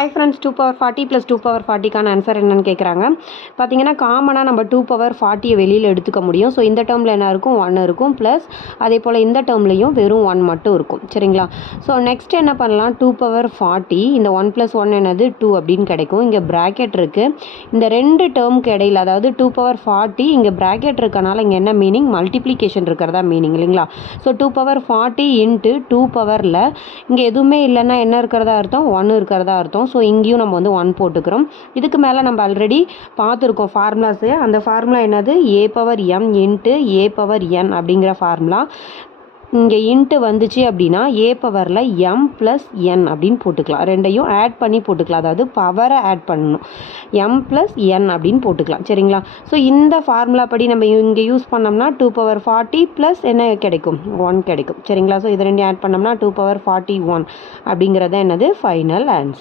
Hi friends, 2 power 40 plus 2 power 40 answer என்னன்னு கேட்குறாங்க. பார்த்தீங்கன்னா காமனாக நம்ம 2 power 40 வெளியில் எடுத்துக்க முடியும். ஸோ இந்த டேர்மில் என்ன இருக்கும், 1 இருக்கும். ப்ளஸ் அதே போல் இந்த டேர்ம்லையும் வெறும் 1 மட்டும் இருக்கும். சரிங்களா? ஸோ நெக்ஸ்ட் என்ன பண்ணலாம், 2 power 40 இந்த 1 + 1 என்னது 2 அப்படின்னு கிடைக்கும். இங்கே ப்ராக்கெட் இருக்குது. இந்த ரெண்டு டேர்முக்கு இடையில், அதாவது 2 power 40 இங்கே ப்ராக்கெட் இருக்கனால இங்கே என்ன மீனிங், மல்டிப்ளிகேஷன் இருக்கிறதா மீனிங் இல்லைங்களா? ஸோ 2 power 40 இன்ட்டு 2 பவரில் இங்கே எதுவுமே இல்லைன்னா என்ன இருக்கிறதா அர்த்தம், 1 இருக்கிறதா அர்த்தம். ஸோ இங்கேயும் நம்ம வந்து 1 போட்டுக்கிறோம். இதுக்கு மேலே நம்ம ஆல்ரெடி பார்த்துருக்கோம் ஃபார்முலாஸு. அந்த ஃபார்முலா என்னது, a⁻m இன்ட்டு a⁻n அப்படிங்கிற ஃபார்முலா. இங்கே இன்ட்டு வந்துச்சு அப்படின்னா a பவரில் m + n அப்படின்னு போட்டுக்கலாம். ரெண்டையும் ஆட் பண்ணி போட்டுக்கலாம், அதாவது பவரை ஆட் பண்ணணும். m + n அப்படின்னு போட்டுக்கலாம். சரிங்களா? ஸோ இந்த ஃபார்முலா படி நம்ம இங்கே யூஸ் பண்ணோம்னா 2 power 40 ப்ளஸ் என்ன கிடைக்கும், 1 கிடைக்கும். சரிங்களா? ஸோ இது ரெண்டையும் ஆட் பண்ணோம்னா 2 power 41 அப்படிங்கிறது என்னது ஃபைனல் ஆன்சர்.